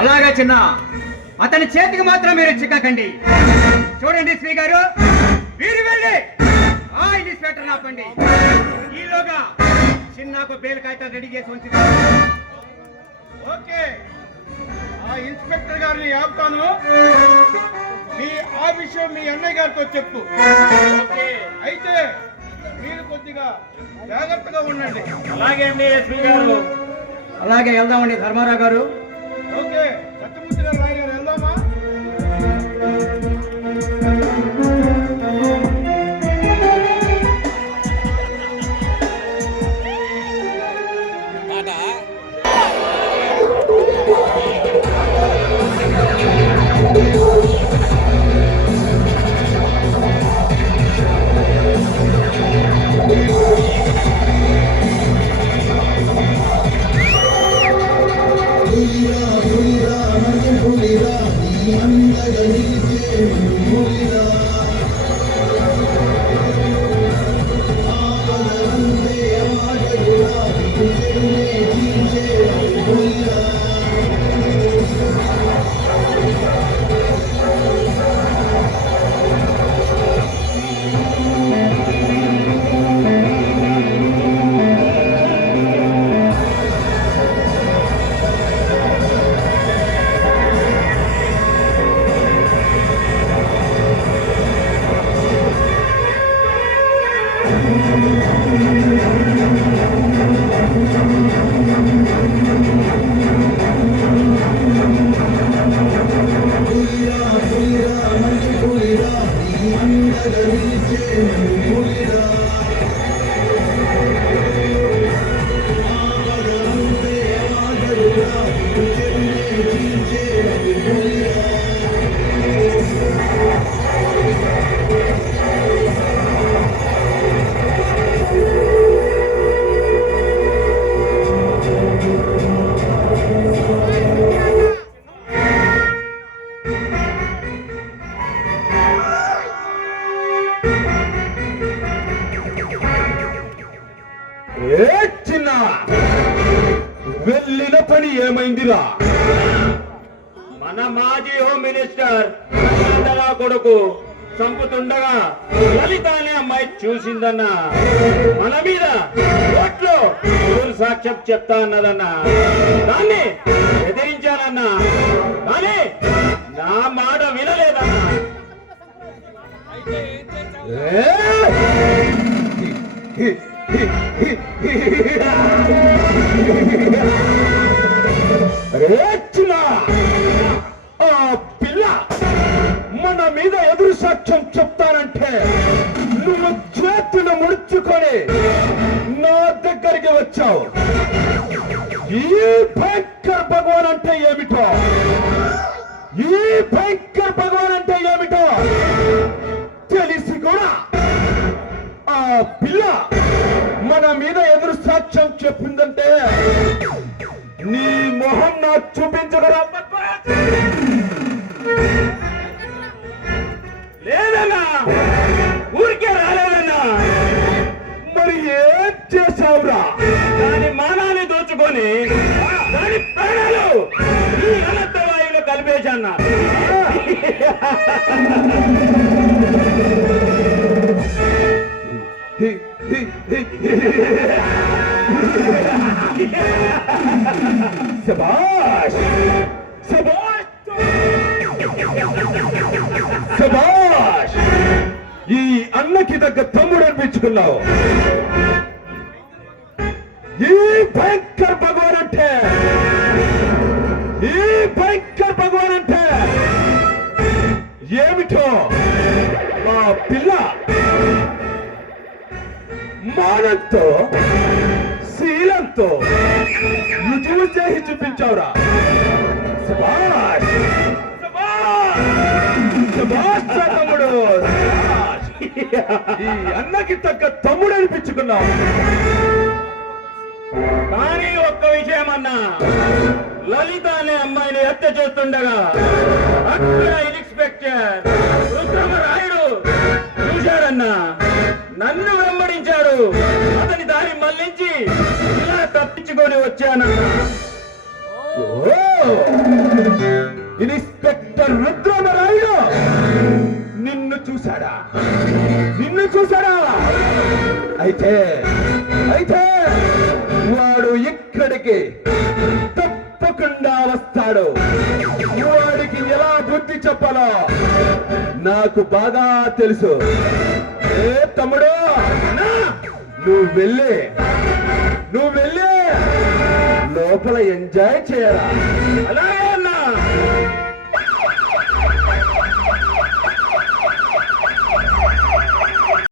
అలాగా చిన్న అతని చేతికి మాత్రం మీరు చిక్కకండి. చూడండి శ్రీ గారు వీరు వెళ్ళి ఆ ఇన్స్పెక్టర్ ఆపండి ఈలోగా చిన్నకు బెయిల్ కాగితం రెడీ చేసి ఉంచి ఓకే. ఆ ఇన్స్పెక్టర్ గారిని ఆపుతాను. మీ ఆ విషయం మీ అన్నయ్య గారితో చెప్పు. అయితే మీరు కొద్దిగా జాగ్రత్తగా ఉండండి. అలాగే అండి ఎస్పీ గారు. అలాగే వెళ్దామండి ధర్మారావు గారు. ఓకే ఏ చిన్న వెళ్ళిన పని ఏమైందిరా? మన మాజీ హోమ్ మినిస్టర్ కొడుకు చంపుతుండగా లలిత అనే అమ్మాయి చూసిందన్న. మన మీద కోర్టులో సాక్ష్యం చెప్తా అన్నదన్న. దాన్ని ఎదిరించానన్న. కానీ నా మాట వినలేదన్న. చిన్న ఆ పిల్ల మన మీద ఎదురు సాక్ష్యం చెప్తానంటే నువ్వు చేతులు ముడుచుకొని నా దగ్గరికి వచ్చావు. ఈ భయంకర్ భగవాన్ అంటే ఏమిటో? ఈ భయంకర్ భగవాన్ అంటే ఏమిటో? తెలిసి కూడా ఆ పిల్ల చెప్పిందంటే నీ మొహం నాకు చూపించగరా లేదన్నా ఊరికే రాలేదన్నా! మరి ఏం చేసావురా దాని మానాన్ని దోచుకొని దాని ప్రాణాలు ఈ అనంత వాయువులో కలిపేశాన్న శబాష్ శబాష్ శబాష్ ఈ అన్నకి తగ్గ తమ్ముడు అనిపించుకున్నావు. ఈ భయంకర్ భగవాన్ అంటే ఈ భయంకర్ భగవాన్ అంటే ఏమిటో మా పిల్ల మానంతో శీలంతో రుజువు చేసి చూపించావురా. సుభాష్! తమ్ముడు! ఈ అన్నకి తగ్గ తమ్ముడు అనిపించుకున్నావు కానీ ఒక్క విషయం అన్నా లలిత అనే అమ్మాయిని హత్య చేస్తుండగా అక్కడ ఇన్స్పెక్టర్ రుద్రమరాయుడు చూశాడన్నా. నన్ను వెంబడించాడు. అతని దారి మళ్ళించి తీసుకొని వచ్చాను. ఇన్స్పెక్టర్ రుద్రమరాయుడు నిన్ను చూశాడా? నిన్ను చూశాడా? అయితే అయితే వాడు ఇక్కడికి తప్పకుండా వస్తాడు. వాడికి ఎలా బుద్ధి చెప్పాలో నాకు బాగా తెలుసు. ఏ తమ్ముడు నువ్వు వెళ్ళి నువ్వు వెళ్ళి లోపల ఎంజాయ్ చేయరా అలా